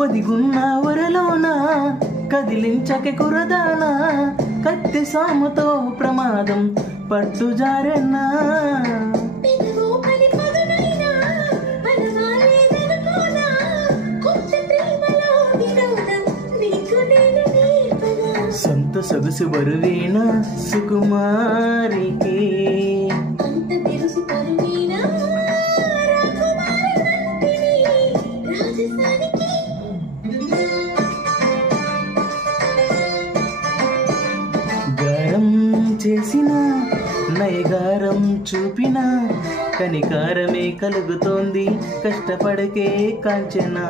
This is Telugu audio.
ఒదిగున్న వరలోన కదిలించకే కురదానా కత్తి సాముతో ప్రమాదం పట్టుజారెన్నా సొంత సొగసు బరువేన సుకుమారికి గారం చేసిన నయగారం చూపిన కనికారమే కలుగుతోంది కష్టపడకే కాంచనా